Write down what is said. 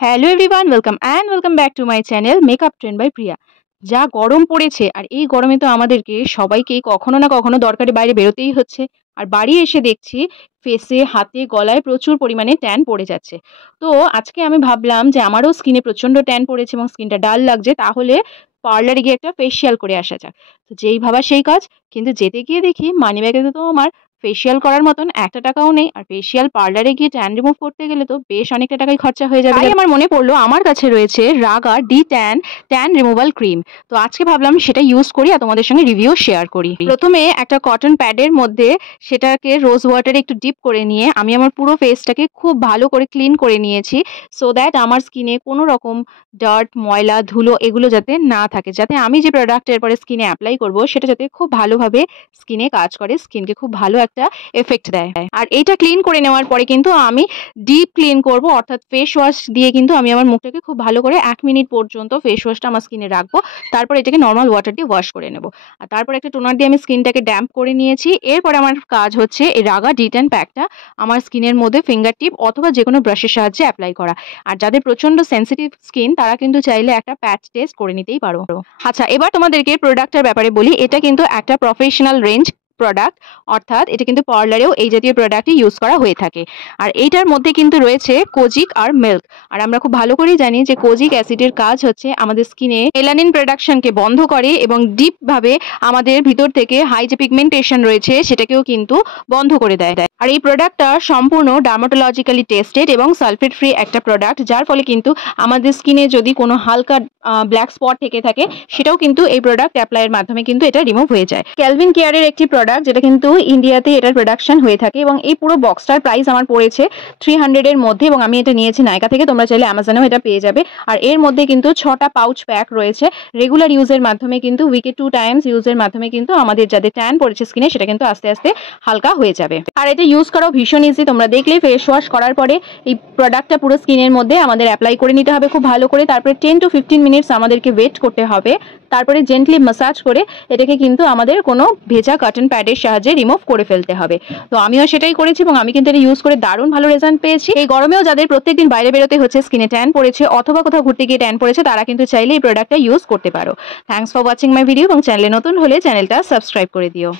Hello everyone, welcome back to my channel makeup trend by Priya. যা গরম পড়েছে আর এই গরমে তো আমাদেরকে সবাইকেই কখনো না কখনো দরকারে বাইরে বেরোতেই হচ্ছে। আর বাড়ি এসে দেখছি ফেসে, হাতে, গলায় প্রচুর পরিমাণে ট্যান পড়ে যাচ্ছে। তো আজকে আমি ভাবলাম যে আমারও স্কিনে প্রচণ্ড ট্যান পড়েছে এবং স্কিনটা ডাল লাগছে, তাহলে পার্লারে গিয়ে একটা ফেসিয়াল করে আসা যাক। তো যেই ভাবা সেই কাজ, কিন্তু যেতে গিয়ে দেখি মানিব্যাগে তো আমার ফেসিয়াল করার মতন একটা টাকাও নেই। আর ফেসিয়াল পার্লারে গিয়ে ট্যান রিমুভ করতে গেলে তো বেশ অনেকটা টাকাই খরচা হয়ে যাবে। তাই আমার মনে পড়লো আমার কাছে রয়েছে রাগা ডি ট্যান রিমুভাল ক্রিম। তো আজকে ভাবলাম সেটা ইউজ করি আর তোমাদের সঙ্গে রিভিউ শেয়ার করি। প্রথমে একটা কটন প্যাডের মধ্যে সেটাকে রোজ ওয়াটারে একটু ডিপ করে নিয়ে আমি আমার পুরো ফেসটাকে খুব ভালো করে ক্লিন করে নিয়েছি, সো দ্যাট আমার স্কিনে কোনো রকম ডার্ট, ময়লা, ধুলো এগুলো যাতে না থাকে, যাতে আমি যে প্রোডাক্টের পরে স্কিনে অ্যাপ্লাই করব সেটা যাতে খুব ভালোভাবে স্কিনে কাজ করে, স্কিনকে খুব ভালো একটা এফেক্ট দেয়। আর এইটা ক্লিন করে নেওয়ার পরে কিন্তু আমি ডিপ ক্লিন করব, অর্থাৎ ফেস ওয়াশ দিয়ে কিন্তু আমি আমার মুখটাকে খুব ভালো করে 1 মিনিট পর্যন্ত ফেস ওয়াশটা আমার স্কিনে রাখবো। তারপর এটাকে নর্মাল ওয়াটার দিয়ে ওয়াশ করে নেব। আর তারপর একটা টোনার দিয়ে আমি স্কিনটাকে ড্যাম্প করে নিয়েছি। এরপরে আমার কাজ হচ্ছে এই রাগা ডিটেন প্যাকটা আমার স্কিনের মধ্যে ফিঙ্গার টিপ অথবা যে কোনো ব্রাশের সাহায্যে অ্যাপ্লাই করা। আর যাদের প্রচণ্ড সেন্সিটিভ স্কিন তারা কিন্তু চাইলে একটা প্যাচ টেস্ট করে নিতেই পারো। আচ্ছা, এবার তোমাদেরকে প্রোডাক্টের ব্যাপারে বলি। এটা কিন্তু একটা প্রফেশনাল রেঞ্জ প্রোডাক্ট, অর্থাৎ এটা কিন্তু পার্লারেও এই জাতীয় প্রোডাক্টই ইউজ করা হয়ে থাকে। আর এইটার মধ্যে কিন্তু রয়েছে কোজিক আর মিল্ক। আর আমরা খুব ভালো করেই জানি যে কোজিক অ্যাসিডের কাজ হচ্ছে আমাদের স্কিনে মেলানিন প্রোডাকশনকে বন্ধ করে এবং ডিপভাবে আমাদের ভিতর থেকে হাই যে পিগমেন্টেশন রয়েছে সেটাকেও কিন্তু বন্ধ করে দেয়। আর এই প্রোডাক্টটা সম্পূর্ণ ডার্মাটোলজিক্যালি টেস্টেড এবং সালফেট ফ্রি একটা প্রোডাক্ট, যার ফলে কিন্তু আমাদের স্কিনে যদি কোনো হালকা ব্ল্যাক স্পট থেকে থাকে সেটাও কিন্তু এই প্রোডাক্ট অ্যাপ্লাইয়ের মাধ্যমে কিন্তু এটা রিমুভ হয়ে যায়। ক্যালভিন কেয়ারের একটি প্রোডাক্ট, যেটা কিন্তু ইন্ডিয়াতে এটার প্রোডাকশন হয়ে থাকে এবং এই পুরো বক্সটার প্রাইস আমার পড়েছে 300 এর মধ্যে এবং আমি এটা নিয়েছি নাইকা থেকে। তোমরা চাইলে অ্যামাজনেও এটা পেয়ে যাবে। আর এর মধ্যে কিন্তু 6টা পাউচ প্যাক রয়েছে। রেগুলার ইউজের মাধ্যমে কিন্তু উইকে 2 টাইমস ইউজের মাধ্যমে কিন্তু আমাদের যাদের ট্যান পড়েছে স্কিনে সেটা কিন্তু আস্তে আস্তে হালকা হয়ে যাবে। আর এটা ইউজ করাও ভীষণ ইজি। তোমরা দেখলে ফেস ওয়াশ করার পরে এই প্রোডাক্টটা পুরো স্কিনের মধ্যে আমাদের অ্যাপ্লাই করে নিতে হবে খুব ভালো করে। তারপরে 10 to 15 মিনিটস আমাদেরকে ওয়েট করতে হবে। তারপরে জেন্টলি ম্যাসাজ করে এটাকে কিন্তু আমাদের কোনো ভেজা কটন প্যাডের সাহায্যে রিমুভ করে ফেলতে হবে। তো আমিও সেটাই করেছি এবং আমি কিন্তু এটা ইউজ করে দারুণ ভালো রেজাল্ট পেয়েছি। এই গরমেও যাদের প্রত্যেকদিন বাইরে বেরোতে হচ্ছে, স্কিনে ট্যান পড়েছে অথবা কোথাও ঘুরতে গিয়ে ট্যান পড়েছে, তারা কিন্তু চাইলে এই প্রোডাক্টটা ইউজ করতে পারো। Thanks for watching my video এবং চ্যানেলে নতুন হলে চ্যানেলটা সাবস্ক্রাইব করে দিও।